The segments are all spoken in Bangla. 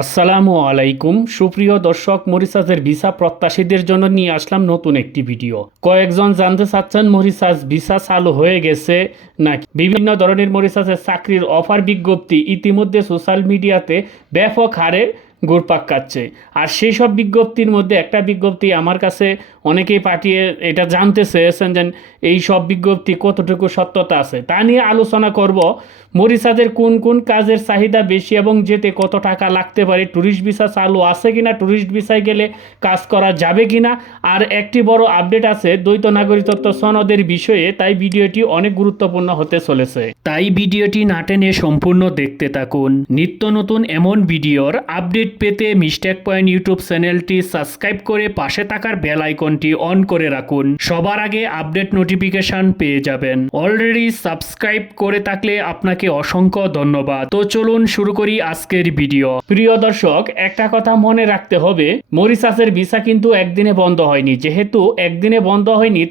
আসসালামু আলাইকুম সুপ্রিয় দর্শক, মরিসাসের ভিসা প্রত্যাশীদের জন্য নিয়ে আসলাম নতুন একটি ভিডিও। কয়েকজন জানতে চাচ্ছেন মরিসাস ভিসা চালু হয়ে গেছে নাকি। বিভিন্ন ধরনের মরিসাসের চাকরির অফার বিজ্ঞপ্তি ইতিমধ্যে সোশ্যাল মিডিয়াতে ব্যাপক হারে ঘুরপাক খাচ্ছে। আর সেই সব বিজ্ঞপ্তির মধ্যে একটা বিজ্ঞপ্তি আমার কাছে অনেকেই পাঠিয়ে এটা জানতে চেয়েছেন যে এই সব বিজ্ঞপ্তি কতটুকু সত্যতা আছে তা নিয়ে আলোচনা করব। মরিসাসের কোন কোন কাজের চাহিদা বেশি এবং যেতে কত টাকা লাগতে পারে, ট্যুরিস্ট ভিসা চালু আছে কিনা, ট্যুরিস্ট ভিসায় গেলে কাজ করা যাবে কিনা, আর একটি বড় আপডেট আছে দ্বৈত নাগরিকত্ব সনদের বিষয়ে। তাই ভিডিওটি অনেক গুরুত্বপূর্ণ হতে চলেছে, তাই ভিডিওটি না টেনে সম্পূর্ণ দেখতে থাকুন। নিত্য নতুন এমন ভিডিওর আপডেট পেতে মিস্টেক পয়েন্ট ইউটিউব চ্যানেলটি সাবস্ক্রাইব করে পাশে থাকার বেল আইকনটি অন করে রাখুন, সবার আগে আপডেট নোটিফিকেশন পেয়ে যাবেন। অলরেডি সাবস্ক্রাইব করে থাকলে আপনাকে অসংখ্য ধন্যবাদ। তো চলুন শুরু করি আজকের ভিডিও। প্রিয় দর্শক, একটা কথা মনে রাখতে হবে, মরিসাসের ভিসা কিন্তু একদিনে বন্ধ হয়নি। যেহেতু একদিনে বন্ধ হয়নি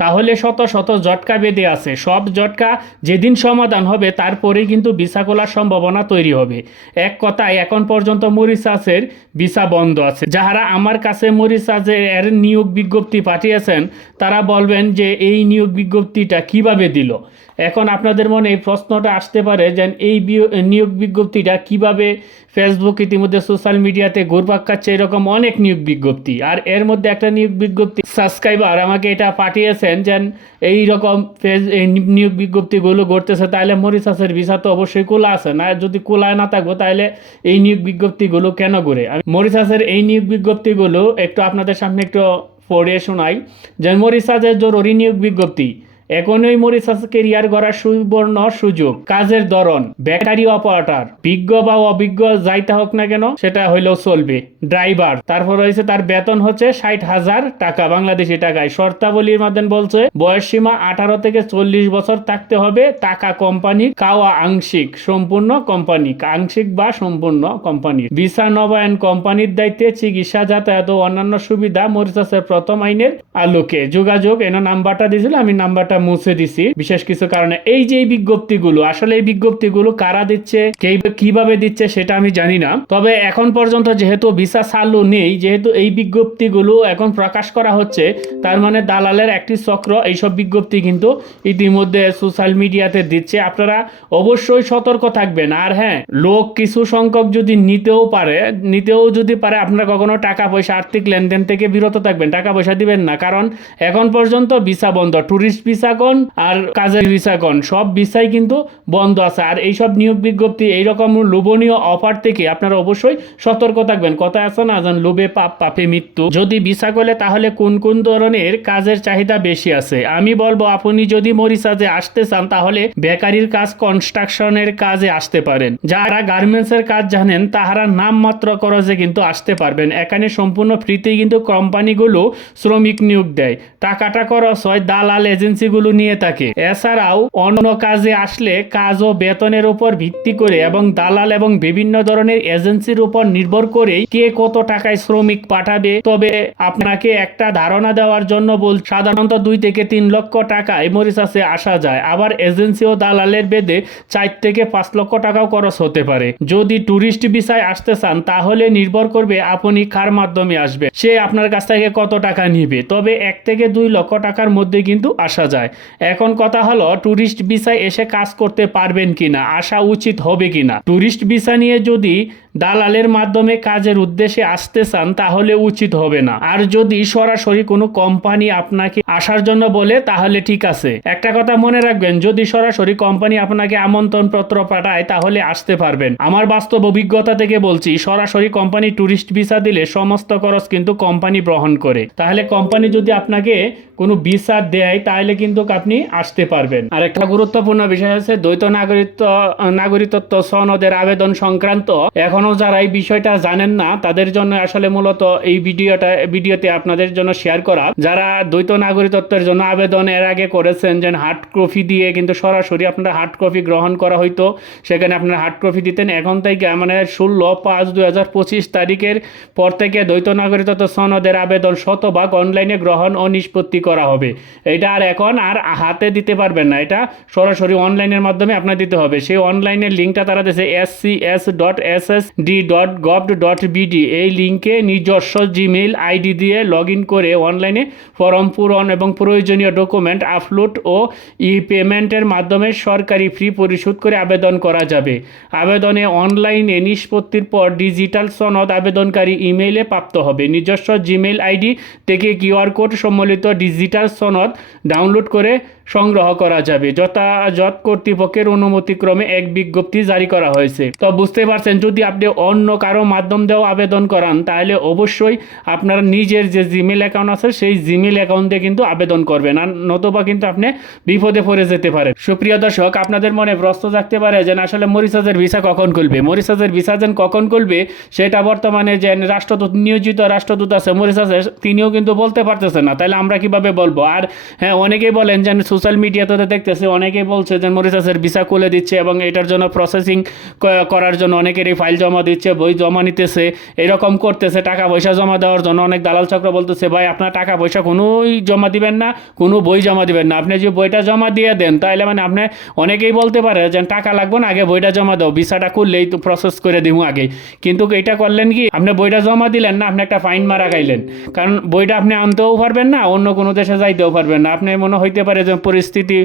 তাহলে শত শত জটকা বেঁধে আছে। সব জটকা যেদিন সমাধান হবে তারপরেই কিন্তু ভিসা খোলার সম্ভাবনা তৈরি হবে। এক কথায় এখন পর্যন্ত মরিসাসের ভিসা বন্ধ আছে। যারা আমার কাছে মরিসাসের নিয়োগ বিজ্ঞপ্তি পাঠিয়েছেন তারা বলবেন যে এই নিয়োগ বিজ্ঞপ্তিটা কিভাবে দিল। এখন আপনাদের মনে এই প্রশ্নটা আসতে পারে যে এই নিয়োগ বিজ্ঞপ্তিটা কিভাবে ফেসবুক ইতিমধ্যে সোশ্যাল মিডিয়াতে ঘুরপাক খাচ্ছে এরকম অনেক নিয়োগ বিজ্ঞপ্তি। আর এর মধ্যে একটা নিয়োগ বিজ্ঞপ্তি সাবস্ক্রাইবার আমাকে এটা পাঠিয়েছেন যে এই রকম নিয়োগ বিজ্ঞপ্তিগুলো ঘটতেছে, তাহলে মরিসাসের ভিসা তো অবশ্যই খোলা আছে না, যদি খোলা না থাকবো তাহলে এই নিয়োগ বিজ্ঞপ্তিগুলো কেন ঘুরে। আমি মরিসাসের এই নিয়োগ বিজ্ঞপ্তিগুলো একটু আপনাদের সামনে একটু পড়ে শোনাই। যে মরিসাসের জরুরি নিয়োগ বিজ্ঞপ্তি, এখনই মরিসাস কেরিয়ার গড়ার সুবর্ণ সুযোগ। কাজের ধরন বেকারি অপারেটর, বিজ্ঞ বা অভিজ্ঞ যাইতে হোক না কেন সেটা হইলেও চলবে। ড্রাইভার, তারপর রয়েছে তার বেতন হচ্ছে 60,000 টাকা বাংলাদেশি টাকায়। শর্তাবলীর মাধ্যমে বলছে বয়স সীমা 18 থেকে 40 বছর থাকতে হবে। টাকা কোম্পানি কাওয়া আংশিক সম্পূর্ণ কোম্পানি, আংশিক বা সম্পূর্ণ কোম্পানি। ভিসা নবায়ন কোম্পানির দায়িত্বে। চিকিৎসা, যাতায়াত ও অন্যান্য সুবিধা মরিসাসের প্রথম আইনের আলোকে। যোগাযোগ এনে নাম্বারটা দিয়েছিল, আমি নাম্বারটা মুছে দিছি বিশেষ কিছু কারণে। এই যে বিজ্ঞপ্তিগুলো, আসলে এই বিজ্ঞপ্তিগুলো কারা দিচ্ছে, কিভাবে দিচ্ছে সেটা আমি জানি না। তবে এখন পর্যন্ত যেহেতু ভিসা চালু নেই, যেহেতু এই বিজ্ঞপ্তিগুলো এখন প্রকাশ করা হচ্ছে, তার মানে দালালের একটি চক্র এইসব বিজ্ঞপ্তি কিন্তু ইতিমধ্যে সোশ্যাল মিডিয়াতে দিচ্ছে। আপনারা অবশ্যই সতর্ক থাকবেন। আর হ্যাঁ, লোক কিছু সংখ্যক যদি নিতেও যদি পারে আপনারা কখনো টাকা পয়সা আর্থিক লেনদেন থেকে বিরত থাকবেন, টাকা পয়সা দিবেন না। কারণ এখন পর্যন্ত ভিসা বন্ধ, ট্যুরিস্ট ভিসা কোন আর কাজের ভিসা কোন, সব ভিসাই কিন্তু বন্ধ আছে। আর এইসব নিয়োগ বিজ্ঞপ্তি এইরকম লোভনীয় অফার থেকে আপনারা অবশ্যই সতর্ক থাকবেন। কথা আছে না, যেন লোভে পাপ পাপে মৃত্যু। যদি ভিসা করলে তাহলে কোন কোন ধরনের কাজের চাহিদা বেশি আছে আমি বলবো। আপনি যদি মরিসাসে আসতে চান তাহলে বেকারির কাজ, কনস্ট্রাকশনের কাজে আসতে পারেন। যারা গার্মেন্টস এর কাজ জানেন তাহারা নামমাত্র খরচে কিন্তু আসতে পারবেন। এখানে সম্পূর্ণ ফ্রিতেই কিন্তু কোম্পানিগুলো শ্রমিক নিয়োগ দেয়। টাকাটা খরচ হয় দালাল এজেন্সিগুলো নিয়ে থাকে। এছাড়াও অন্য কাজে আসলে কাজ ও বেতনের উপর ভিত্তি করে এবং দালাল এবং বিভিন্ন ধরনের এজেন্সির উপর নির্ভর করেই কে কত টাকায় শ্রমিক পাঠাবে। তবে আপনাকে একটা ধারণা দেওয়ার জন্য সাধারণত 2 থেকে 3 লক্ষ টাকায় মরিসাসে আসা যায়। আবার এজেন্সি ও দালালের বেদে 4 থেকে 5 লক্ষ টাকাও খরচ হতে পারে। যদি ট্যুরিস্ট ভিসায় আসতে চান তাহলে নির্ভর করবে আপনি কার মাধ্যমে আসবে, সে আপনার কাছ থেকে কত টাকা নিবে। তবে 1 থেকে 2 লক্ষ টাকার মধ্যে কিন্তু আসা যায়। এখন কথা হলো ট্যুরিস্ট ভিসায় এসে কাজ করতে পারবেন কিনা, আসা উচিত হবে কিনা। ট্যুরিস্ট ভিসা নিয়ে যদি দালালের মাধ্যমে কাজের উদ্দেশ্যে আসতে চান তাহলে উচিত হবে না। আর যদি সরাসরি কোনো কোম্পানি আপনাকে আসার জন্য বলে তাহলে ঠিক আছে। একটা কথা মনে রাখবেন, যদি সরাসরি কোম্পানি আপনাকে আমন্ত্রণ পত্র পাঠায় তাহলে আসতে পারবেন। আমার বাস্তব অভিজ্ঞতা থেকে বলছি, সরাসরি কোম্পানি ট্যুরিস্ট ভিসা দিলে সমস্ত খরচ কিন্তু কোম্পানি বহন করে। তাহলে কোম্পানি যদি আপনাকে কোনো ভিসা দেয় তাহলে কিন্তু আপনি আসতে পারবেন। আর একটা গুরুত্বপূর্ণ বিষয় আছে দ্বৈত নাগরিকত্ব সনদের আবেদন সংক্রান্ত। এখনো যারা এই বিষয়টা জানেন না তাদের জন্য আসলে মূলত এই ভিডিওতে আপনাদের জন্য শেয়ার করা। যারা দ্বৈত নাগরিকত্বের জন্য আবেদন এর আগে করেছেন, যে হার্ড কপি দিয়ে কিন্তু সরাসরি আপনারা হার্ড কপি গ্রহণ করা হইতো, সেখানে আপনারা হার্ড কপি দিতেন। এখন থেকে মানে 16/5/2025 তারিখের পর থেকে দ্বৈত নাগরিকত্ব সনদের আবেদন শতভাগ অনলাইনে গ্রহণ ও নিষ্পত্তি করা হবে। এটা আর এখন আর হাতে দিতে পারবেন না, এটা সরাসরি অনলাইনের মাধ্যমে আপনার দিতে হবে। সেই অনলাইনের লিঙ্কটা তারা দিয়েছে scs.ss msd.gov.bd এই লিঙ্কে নিজস্ব জিমেইল আইডি দিয়ে লগ ইন করে অনলাইনে ফর্ম পূরণ এবং প্রয়োজনীয় ডকুমেন্ট আপলোড ও পেমেন্টের মাধ্যমে সরকারি ফি পরিশোধ করে আবেদন করা যাবে। আবেদনে অনলাইনে নিষ্পত্তির পর ডিজিটাল সনদ আবেদনকারী ইমেইলে প্রাপ্ত হবে। নিজস্ব জিমেইল আইডি থেকে কিউআর কোড সম্বলিত ডিজিটাল সনদ ডাউনলোড করে সংগ্রহ করা যাবে। যথাযথ কর্তৃপক্ষের অনুমতিক্রমে এক বিজ্ঞপ্তি জারি করা হয়েছে। তো বুঝতে পারছেন, যদি আপনি অন্য কারো মাধ্যম দিয়েও আবেদন করান তাহলে অবশ্যই আপনার নিজের যে জিমেল অ্যাকাউন্ট আছে সেই জিমেল অ্যাকাউন্টে কিন্তু আবেদন করবেন, আর নতুবা কিন্তু আপনি বিপদে পড়ে যেতে পারেন। সুপ্রিয় দর্শক, আপনাদের মনে প্রশ্ন থাকতে পারে যে আসলে মরিশাসের ভিসা কখন খুলবে, মরিশাসের ভিসা যেন কখন খুলবে সেটা বর্তমানে যে রাষ্ট্রদূত নিয়োজিত রাষ্ট্রদূত আছে মরিশাসের, তিনিও কিন্তু বলতে পারতেছেন না, তাহলে আমরা কিভাবে বলবো? আর হ্যাঁ, অনেকেই বলেন যে সোশ্যাল মিডিয়াতে দেখতেছে অনেকেই বলছে যে মরিশাসের ভিসা খুলে দিচ্ছে এবং এটার জন্য প্রসেসিং করার জন্য অনেকেরই ফাইল জমা দিচ্ছে, বই জমা নিতেছে, এরকম করতেছে। টাকা পয়সা জমা দেওয়ার জন্য অনেক দালাল চক্র বলতেছে ভাই আপনার টাকা পয়সা কোনোই জমা দিবেন না, কোনো বই জমা দিবেন না, আপনি যে বইটা জমা দিয়ে দেন তাহলে মানে আপনি অনেকেই বলতে পারে যে টাকা লাগবে না, আগে বইটা জমা দাও, ভিসাটা করলেই তো প্রসেস করে দিব আগে। কিন্তু এটা করলেন কি, আপনি বইটা জমা দিলেন না, আপনি একটা ফাইন মারা খাইলেন, কারণ বইটা আপনি আনতেও পারবেন না, অন্য কোনো দেশে যাইতেও পারবেন না। আপনি মনে হইতে পারে যে পরিস্থিতি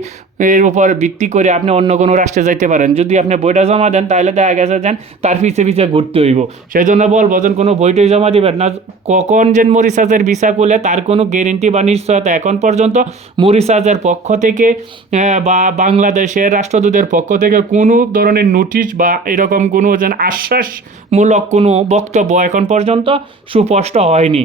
এর উপর ভিত্তি করে আপনি অন্য কোনো রাষ্ট্রে যাইতে পারেন। যদি আপনি বইটা জমা দেন তাহলে দেখা গেছে যেন তার পিছিয়ে পিছিয়ে ঘুরতে হইব। সেই জন্য বলবো যেন কোনো বইটই জমা দিবেন না। কখন যেন মরিশাসের ভিসা খুলে তার কোনো গ্যারেন্টি বা নিশ্চয়তা এখন পর্যন্ত মরিশাসের পক্ষ থেকে বা বাংলাদেশের রাষ্ট্রদূতের পক্ষ থেকে কোনো ধরনের নোটিশ বা এরকম কোনো যেন আশ্বাসমূলক কোনো বক্তব্য এখন পর্যন্ত সুস্পষ্ট হয়নি।